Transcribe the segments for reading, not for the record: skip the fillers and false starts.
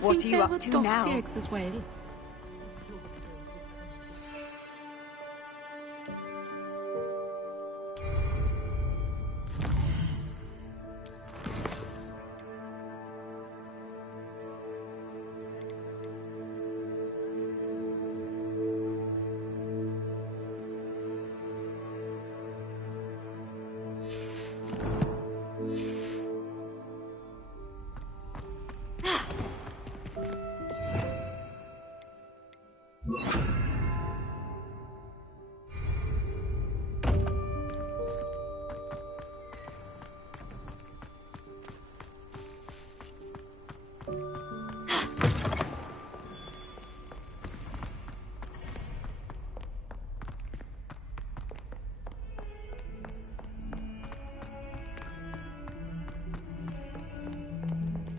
What are you up to now? As well.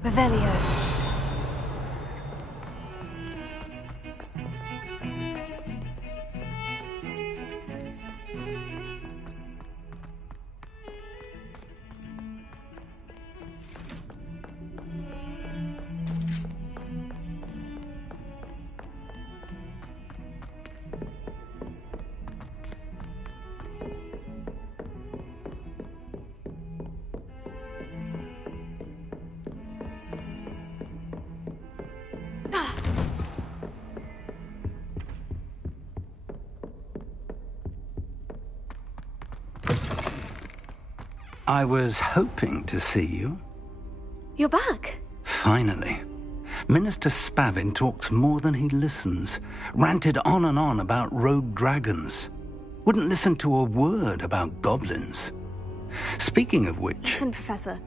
Revelio. I was hoping to see you. You're back. Finally. Minister Spavin talks more than he listens. Ranted on and on about rogue dragons. Wouldn't listen to a word about goblins. Speaking of which... Listen, Professor.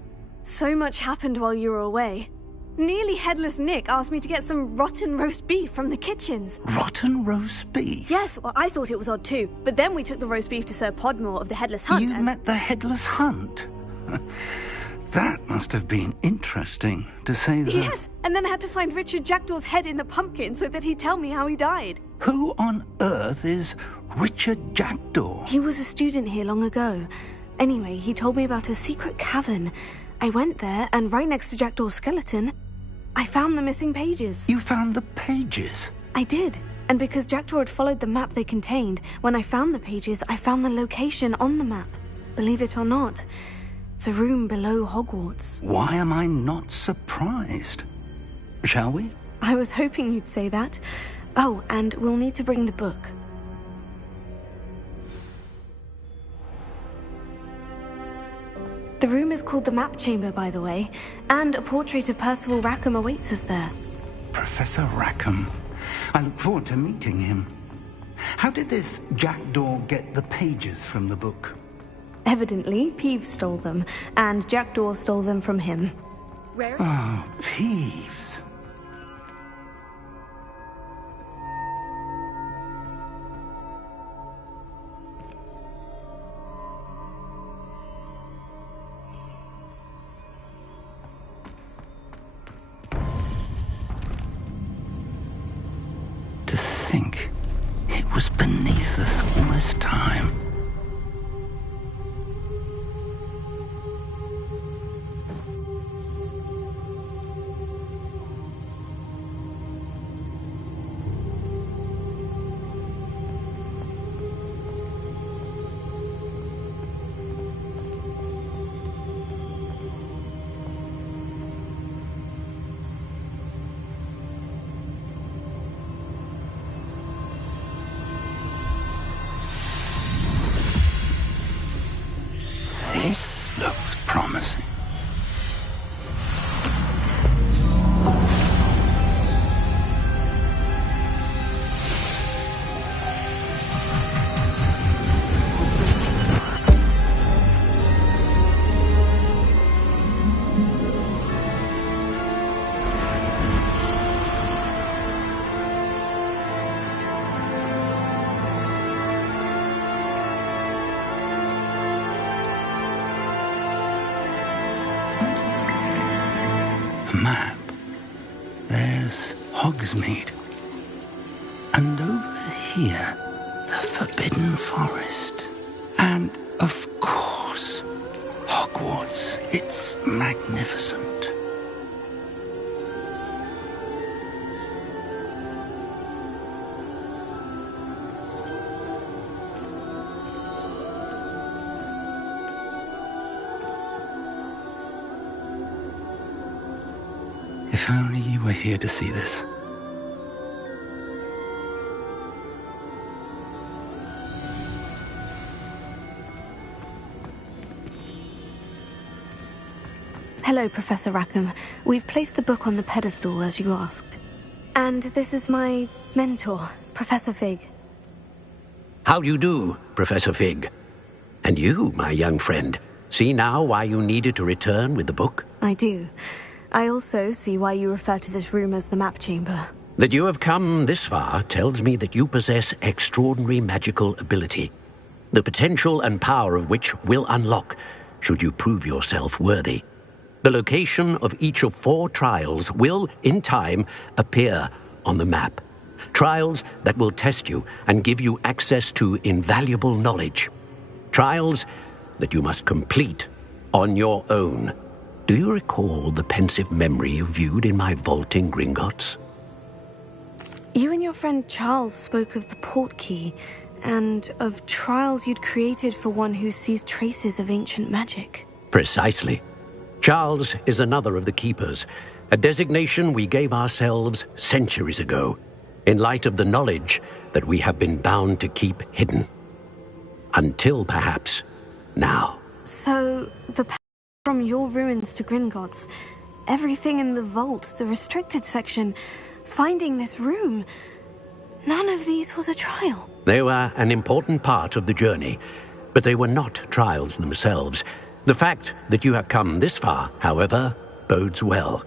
So much happened while you were away. Nearly Headless Nick asked me to get some rotten roast beef from the kitchens. Rotten roast beef? Yes, well, I thought it was odd too. But then we took the roast beef to Sir Podmore of the Headless Hunt. You met the Headless Hunt? That must have been interesting, to say the... Yes, and then I had to find Richard Jackdaw's head in the pumpkin so that he'd tell me how he died. Who on earth is Richard Jackdaw? He was a student here long ago. Anyway, he told me about a secret cavern. I went there, and right next to Jackdaw's skeleton, I found the missing pages. You found the pages? I did. And because Jackdaw had followed the map they contained, when I found the pages, I found the location on the map. Believe it or not, it's a room below Hogwarts. Why am I not surprised? Shall we? I was hoping you'd say that. Oh, and we'll need to bring the book. The room is called the Map Chamber, by the way, and a portrait of Percival Rackham awaits us there. Professor Rackham. I look forward to meeting him. How did this Jackdaw get the pages from the book? Evidently, Peeves stole them, and Jackdaw stole them from him. Where? Oh, Peeves. think it was beneath us all this time. This looks promising. Map. There's Hogsmeade. And over here, the Forbidden Forest. And, of course, Hogwarts. It's magnificent. If only you were here to see this. Hello, Professor Rackham. We've placed the book on the pedestal as you asked. And this is my mentor, Professor Fig. How do you do, Professor Fig? And you, my young friend, see now why you needed to return with the book? I do. I also see why you refer to this room as the map chamber. That you have come this far tells me that you possess extraordinary magical ability, the potential and power of which will unlock should you prove yourself worthy. The location of each of 4 trials will, in time, appear on the map. Trials that will test you and give you access to invaluable knowledge. Trials that you must complete on your own. Do you recall the pensive memory you viewed in my vault in Gringotts? You and your friend Charles spoke of the portkey, and of trials you'd created for one who sees traces of ancient magic. Precisely. Charles is another of the keepers, a designation we gave ourselves centuries ago, in light of the knowledge that we have been bound to keep hidden. Until, perhaps, now. So, the path from your ruins to Gringotts, everything in the vault, the restricted section, finding this room, none of these was a trial. They were an important part of the journey, but they were not trials themselves. The fact that you have come this far, however, bodes well.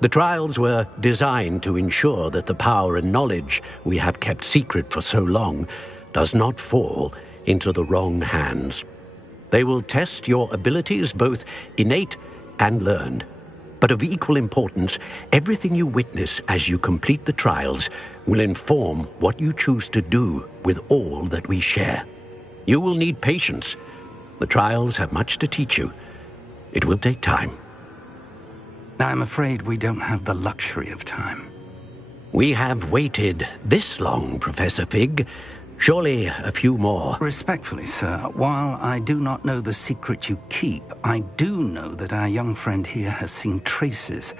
The trials were designed to ensure that the power and knowledge we have kept secret for so long does not fall into the wrong hands. They will test your abilities, both innate and learned. But of equal importance, everything you witness as you complete the trials will inform what you choose to do with all that we share. You will need patience. The trials have much to teach you. It will take time. I'm afraid we don't have the luxury of time. We have waited this long, Professor Fig. Surely a few more. Respectfully, sir, while I do not know the secret you keep, I do know that our young friend here has seen traces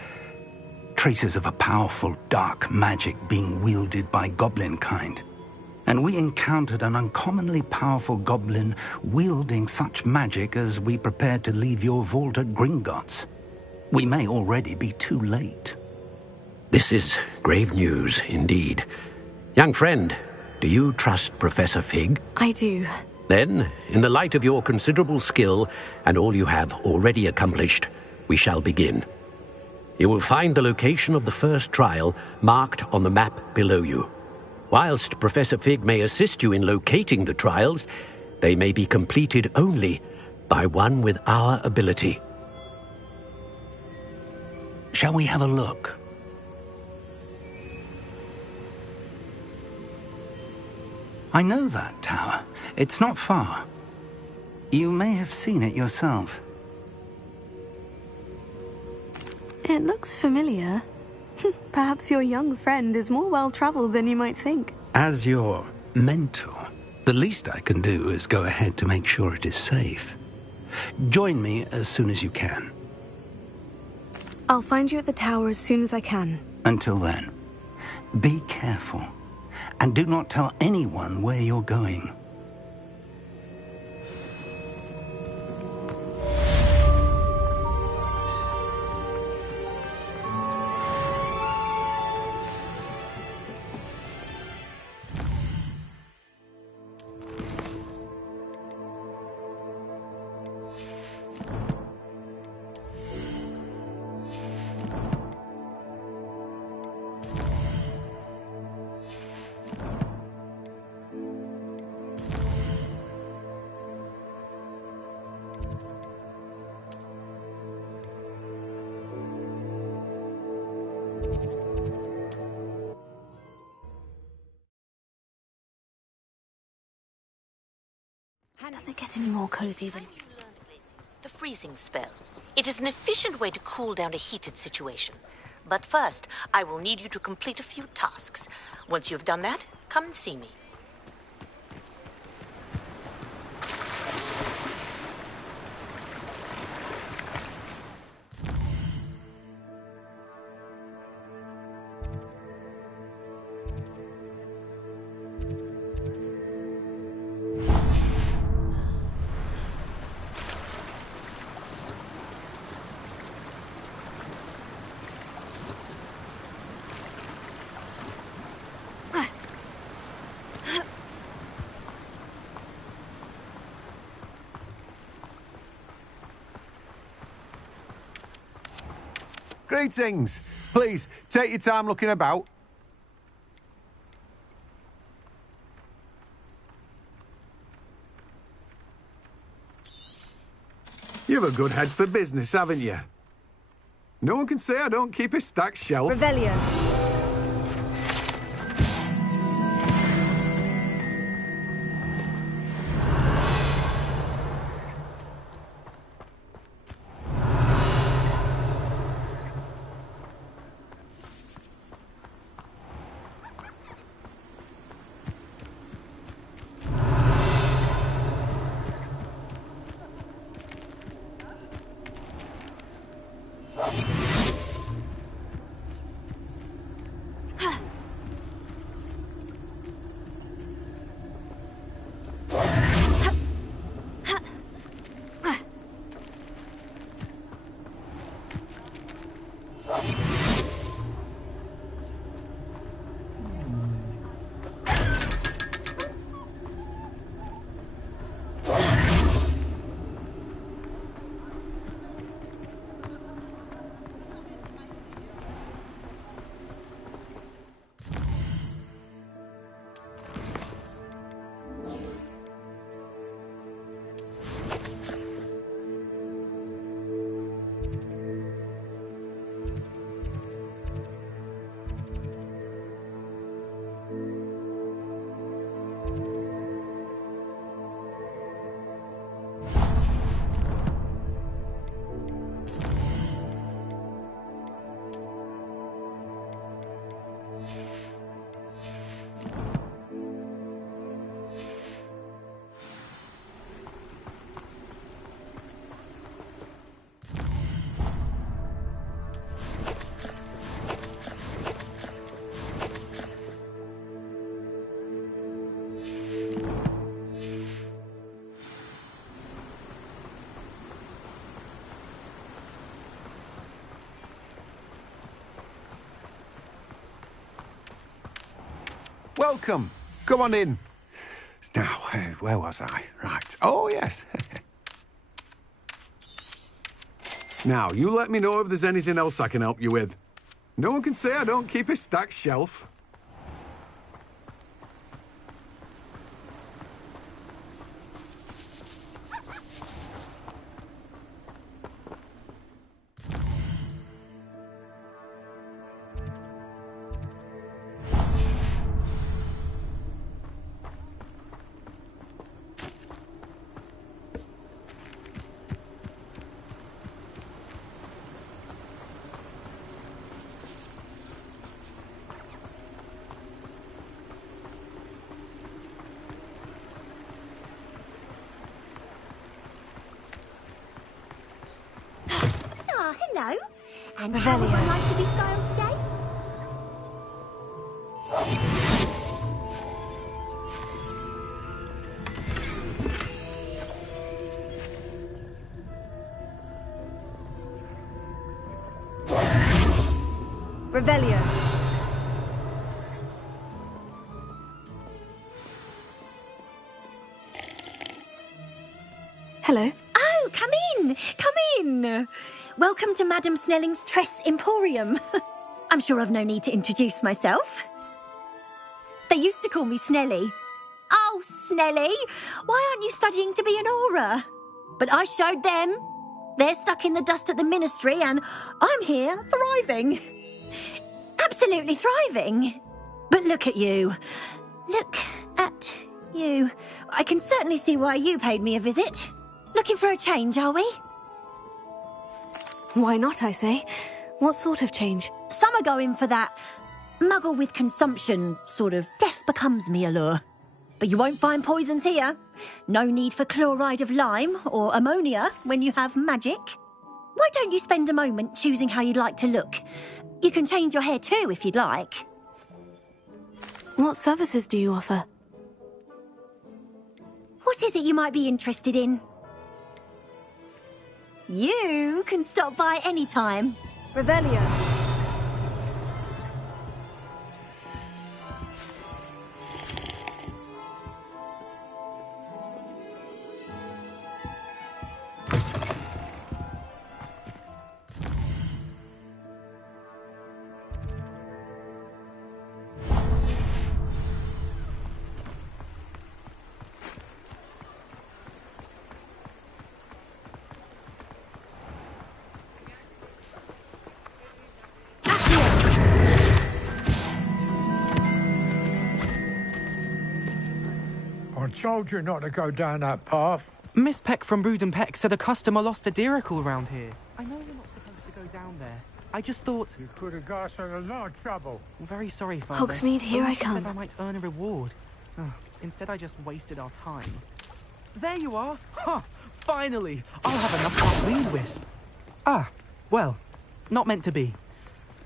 of a powerful dark magic being wielded by goblin kind. And we encountered an uncommonly powerful goblin wielding such magic as we prepared to leave your vault at Gringotts. We may already be too late. This is grave news indeed. Young friend, do you trust Professor Fig? I do. Then, in the light of your considerable skill and all you have already accomplished, we shall begin. You will find the location of the first trial marked on the map below you. Whilst Professor Fig may assist you in locating the trials, they may be completed only by one with our ability. Shall we have a look? I know that tower. It's not far. You may have seen it yourself. It looks familiar. Perhaps your young friend is more well-traveled than you might think. As your mentor, the least I can do is go ahead to make sure it is safe. Join me as soon as you can. I'll find you at the tower as soon as I can. Until then, be careful, and do not tell anyone where you're going. Does it get any more cozy than... The freezing spell. It is an efficient way to cool down a heated situation. But first, I will need you to complete a few tasks. Once you've done that, come and see me. Greetings. Please, take your time looking about. You've a good head for business, haven't you? No one can say I don't keep a stacked shelf. Revelio. Welcome. Come on in. Now, where was I? Right. Oh, yes. Now, you let me know if there's anything else I can help you with. No one can say I don't keep a stacked shelf. Hello. And how would I like to be styled today? Revelio. Hello. Oh, come in. Come in. Welcome to Madame Snelling's Tress Emporium. I'm sure I've no need to introduce myself. They used to call me Snelly. Oh, Snelly, why aren't you studying to be an aura? But I showed them. They're stuck in the dust at the ministry and I'm here thriving. Absolutely thriving. But look at you. Look at you. I can certainly see why you paid me a visit. Looking for a change, are we? Why not, I say? What sort of change? Some are going for that muggle with consumption, sort of death becomes me allure. But you won't find poisons here. No need for chloride of lime or ammonia when you have magic. Why don't you spend a moment choosing how you'd like to look? You can change your hair too if you'd like. What services do you offer? What is it you might be interested in? You can stop by any time. Revelio. I told you not to go down that path. Miss Peck from Brood and Peck said a customer lost a diracle around here. I know you're not supposed to go down there. I just thought... You could have got us in a lot of trouble. I'm very sorry, Father. Hogsmeade, here I come. Said I might earn a reward. Instead, I just wasted our time. There you are! Huh! Finally! I'll have enough of weed wisp. Ah, well, not meant to be.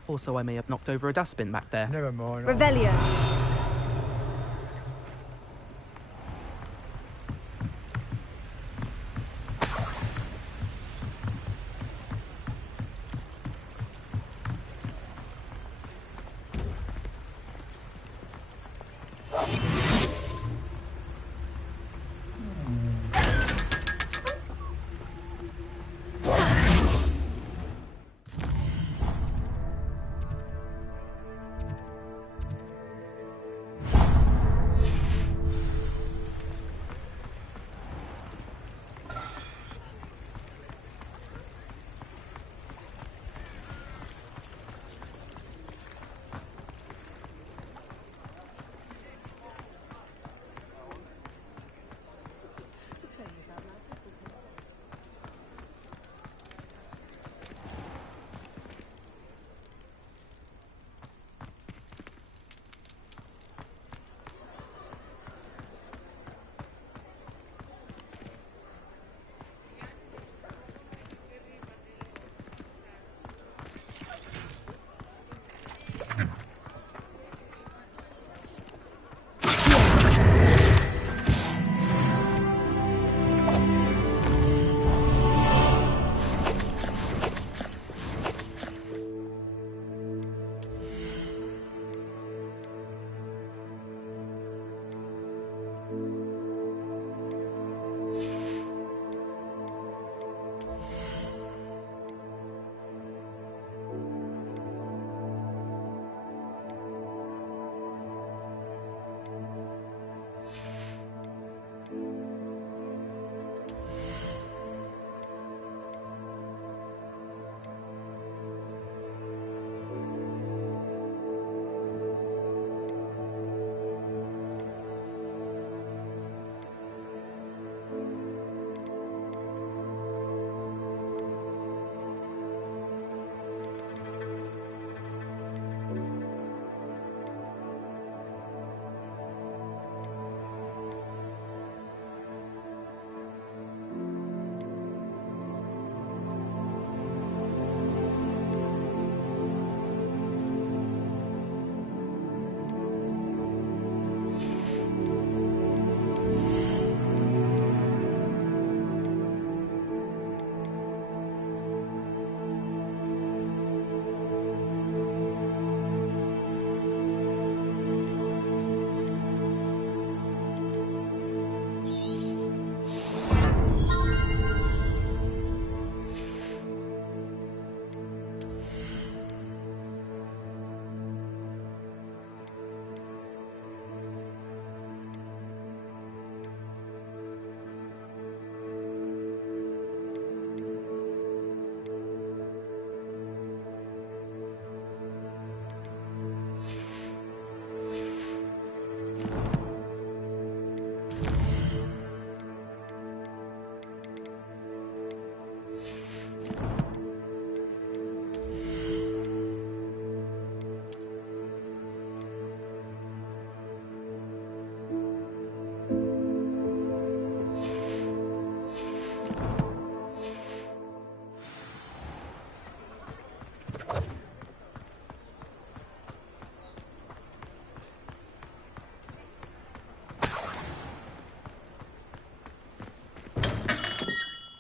Also, I may have knocked over a dustbin back there. Never mind. Revelio.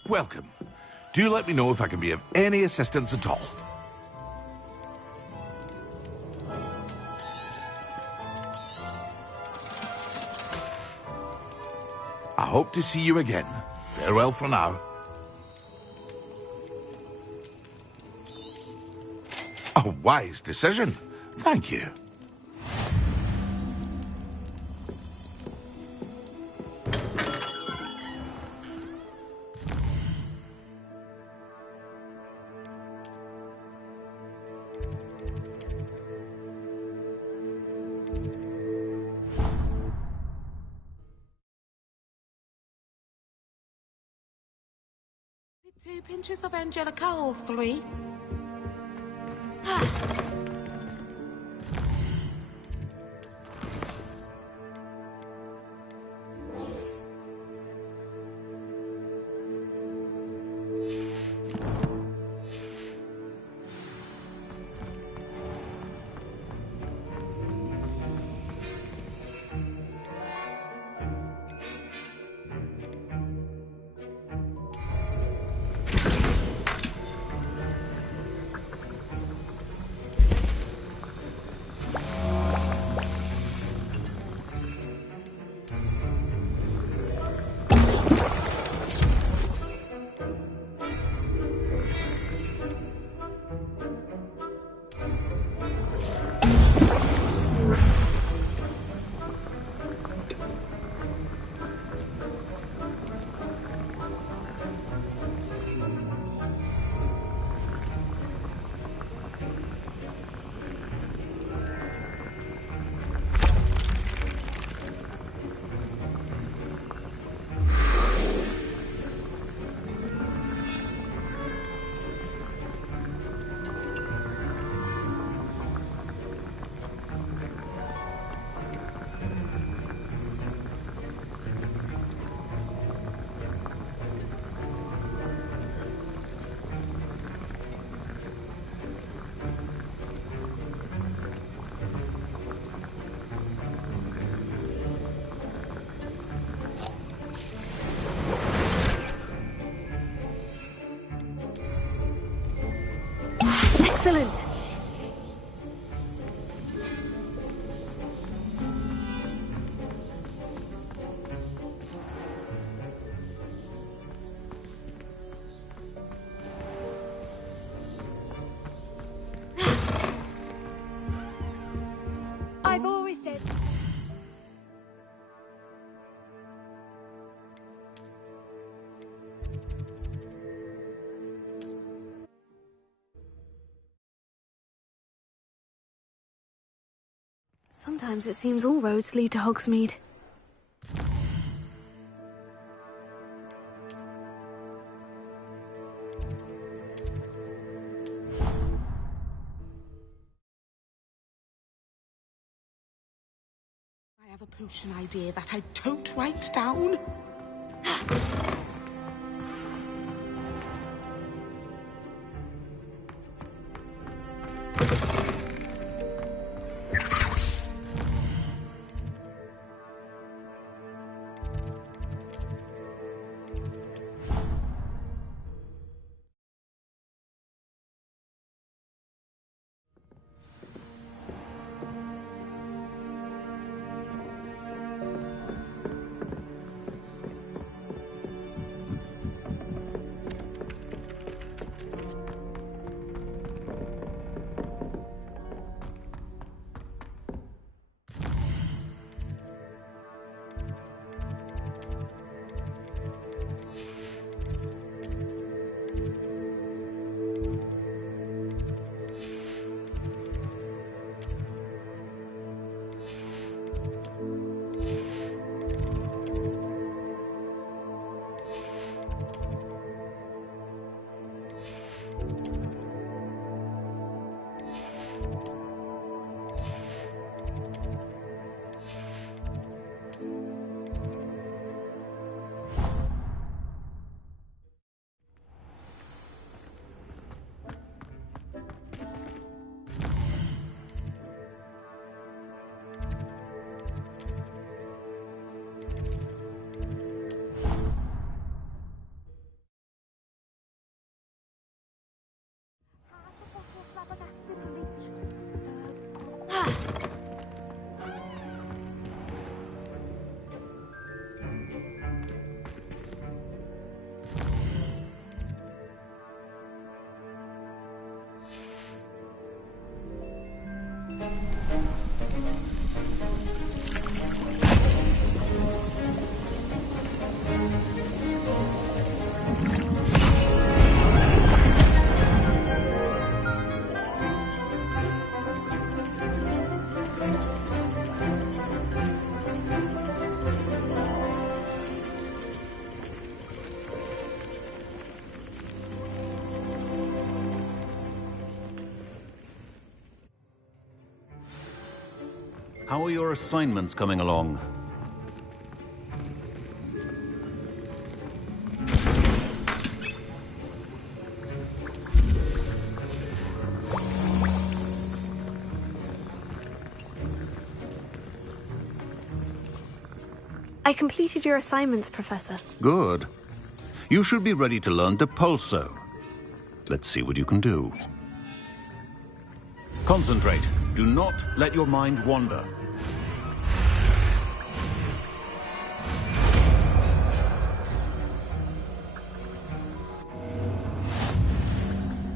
Welcome. Do let me know if I can be of any assistance at all. I hope to see you again. Farewell for now. A wise decision. Thank you. Two pinches of Angelica or three? Excellent! I've always said... Sometimes it seems all roads lead to Hogsmeade. I have a potion idea that I don't write down. How are your assignments coming along? I completed your assignments, Professor. Good. You should be ready to learn Depulso. Let's see what you can do. Concentrate. Do not let your mind wander.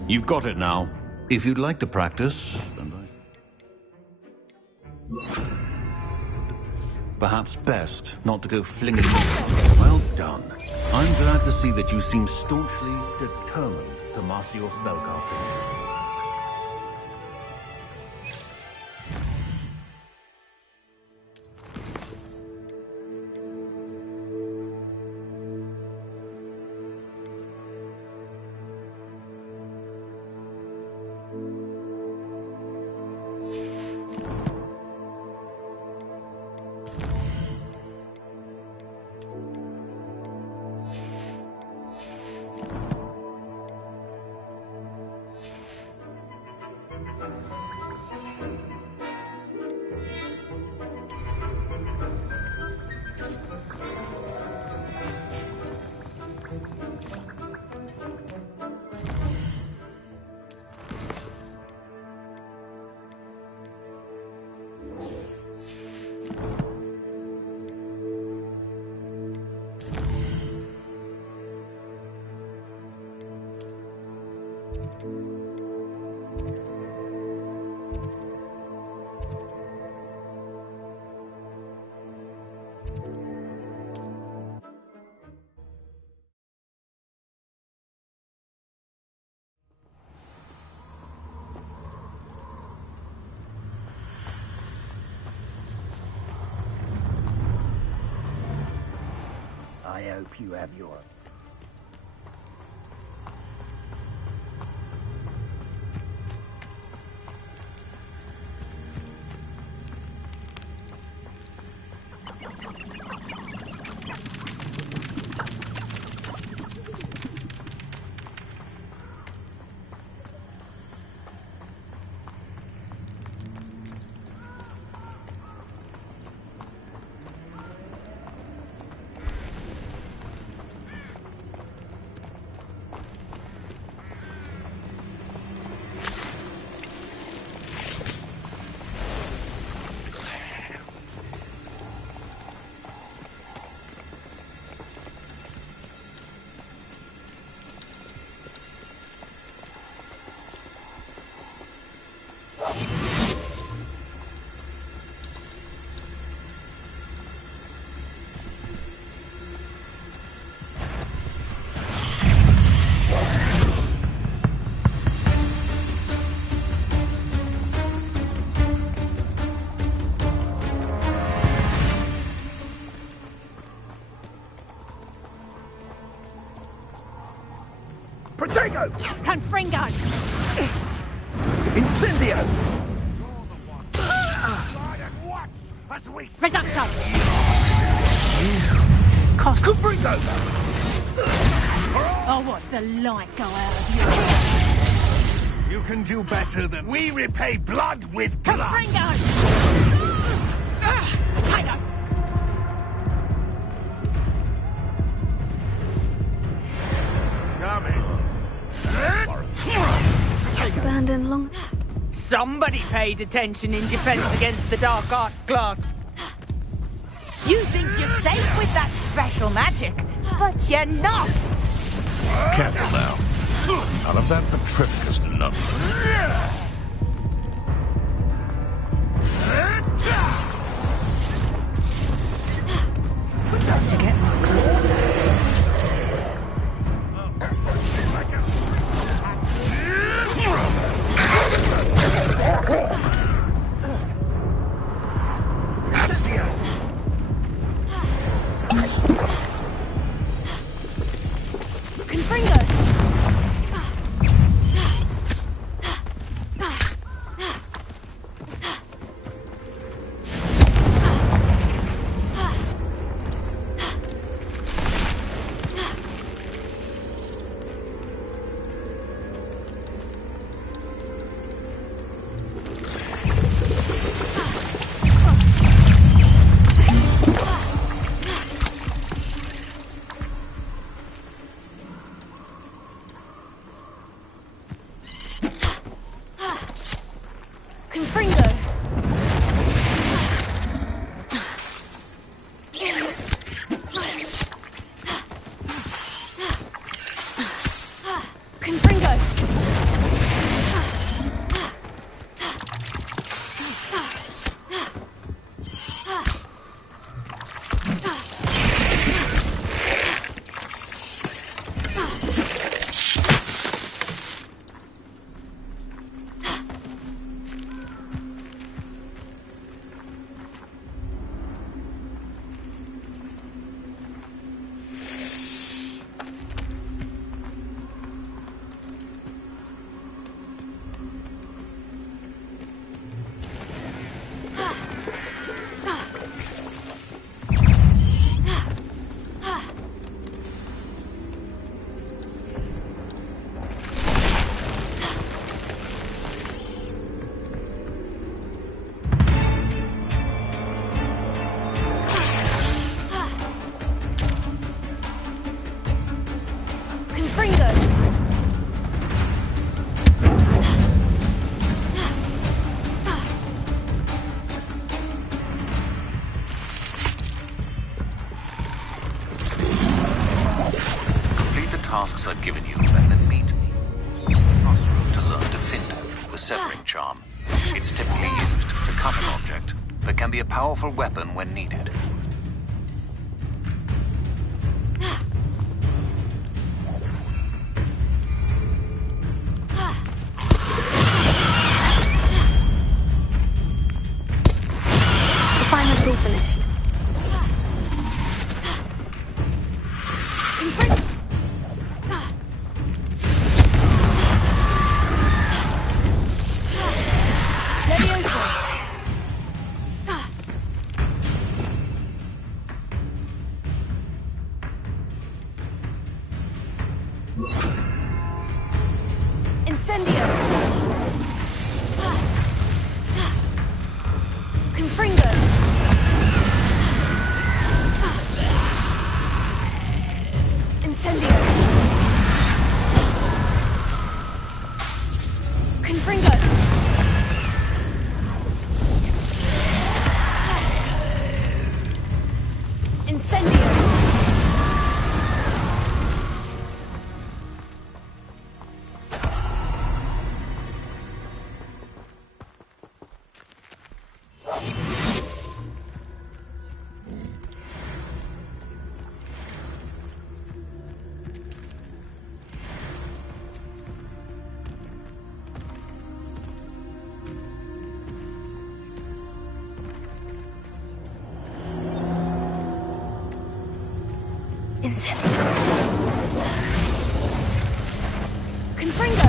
You've got it now. If you'd like to practice, perhaps best not to go flinging. Well done. I'm glad to see that you seem staunchly determined to master your spellcasting. I hope you have your... Protego! Confringo! Incendio! Reducto! Confringo! I'll watch the light go out of you. You can do better than... We repay blood with blood! Confringo! Potato! Abandoned long... Somebody paid attention in defense against the dark arts class. You think you're safe with that special magic, but you're not. Careful now. None of that petrificus number. Time to get my claws out. Confringo! Tasks I've given you, and then meet me. Classroom to learn Gryffindor, the Severing Charm. It's typically used to cut an object, but can be a powerful weapon when needed. The final's all finished. Incendio! Confringo! Incendio! Confringo! Incendio! Incendio! Confringo!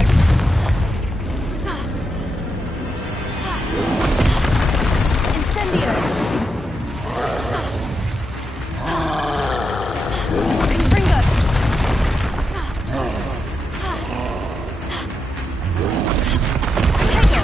Incendio! Confringo! Protego!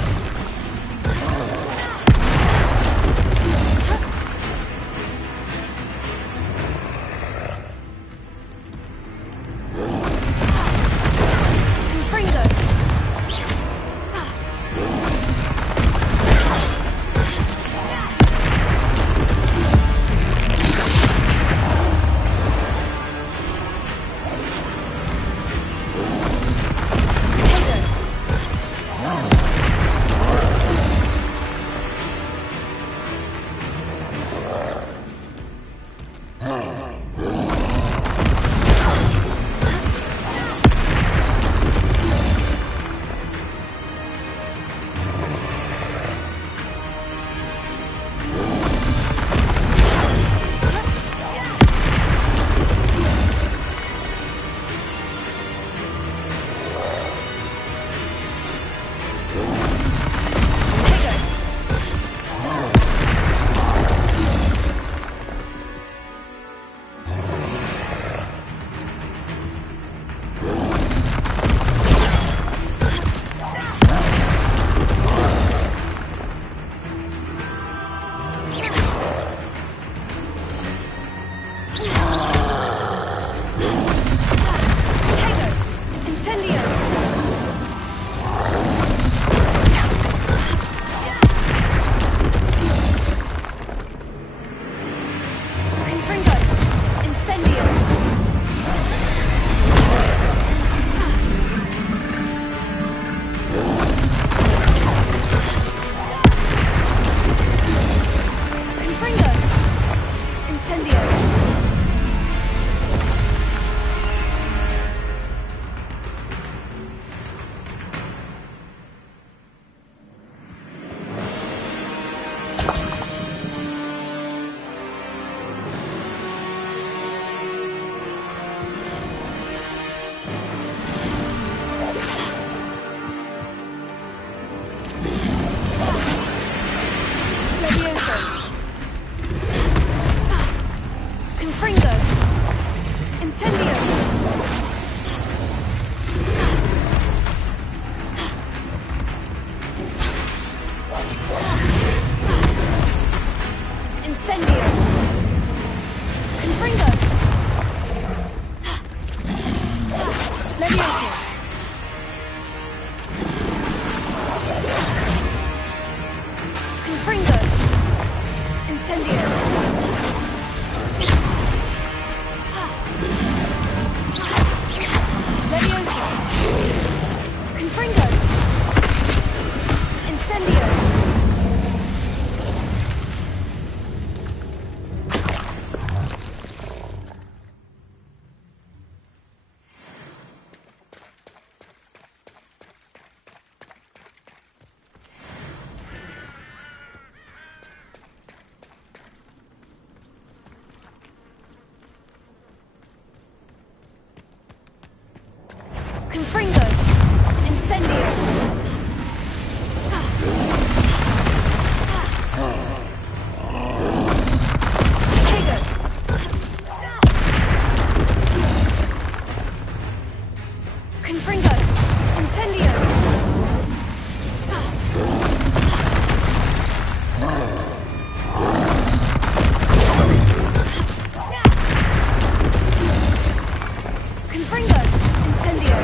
Leviosa! Confringo! Incendio! Leviosa! Confringo! Incendio! Confringo! Incendio! Tego! Confringo! Incendio! Confringo! Incendio!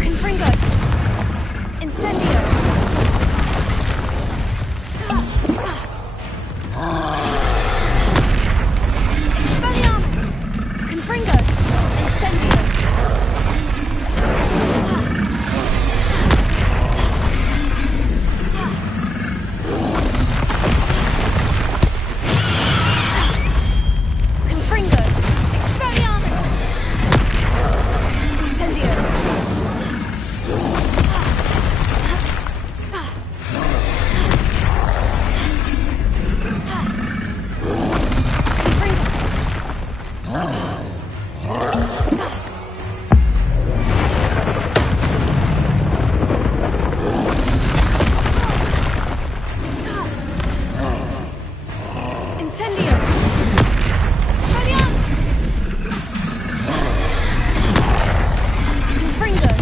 Confringo! Incendio! Expelliarmus! Confringo! Incendio! Confringo! Expelliarmus! Incendio! Incendio! Expelliarmus! Confringo!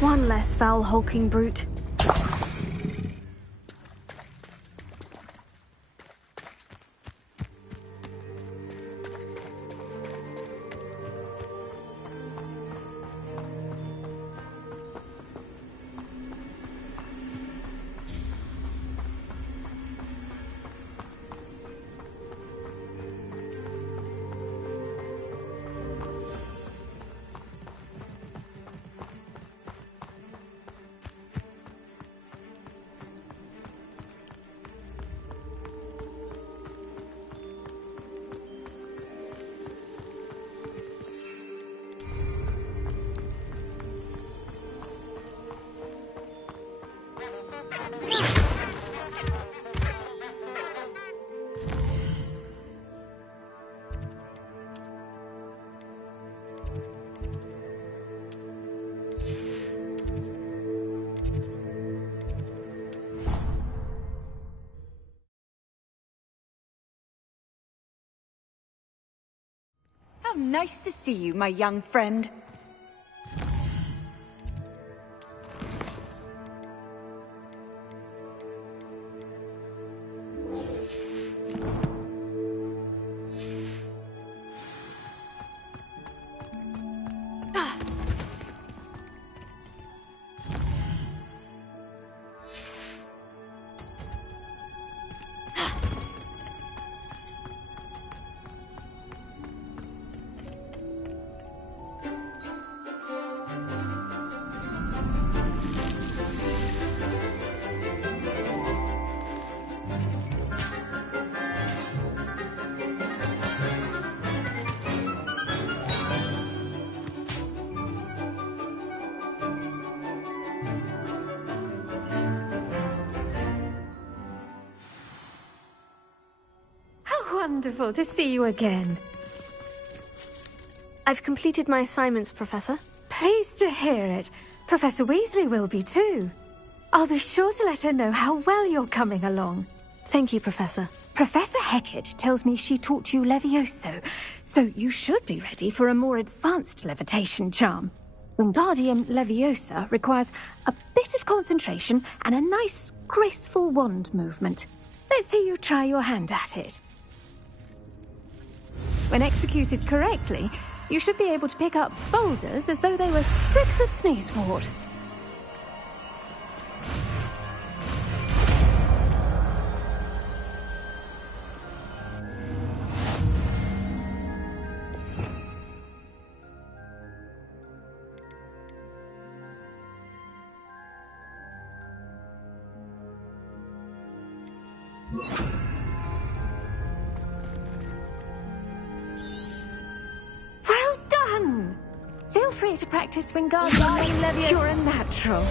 One less foul hulking brute. How nice to see you, my young friend. Wonderful to see you again. I've completed my assignments, Professor. Pleased to hear it. Professor Weasley will be too. I'll be sure to let her know how well you're coming along. Thank you, Professor. Professor Hecat tells me she taught you Levioso, so you should be ready for a more advanced levitation charm. Wingardium Leviosa requires a bit of concentration and a nice, graceful wand movement. Let's see you try your hand at it. When executed correctly, you should be able to pick up boulders as though they were sprigs of sneezewort. Well done! Feel free to practice Wingardium Leviosa. You're a natural.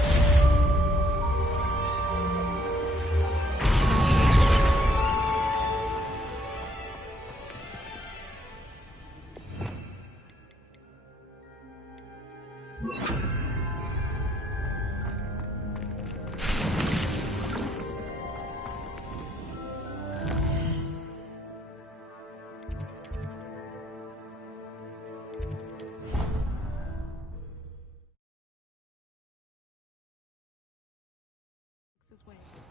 Way.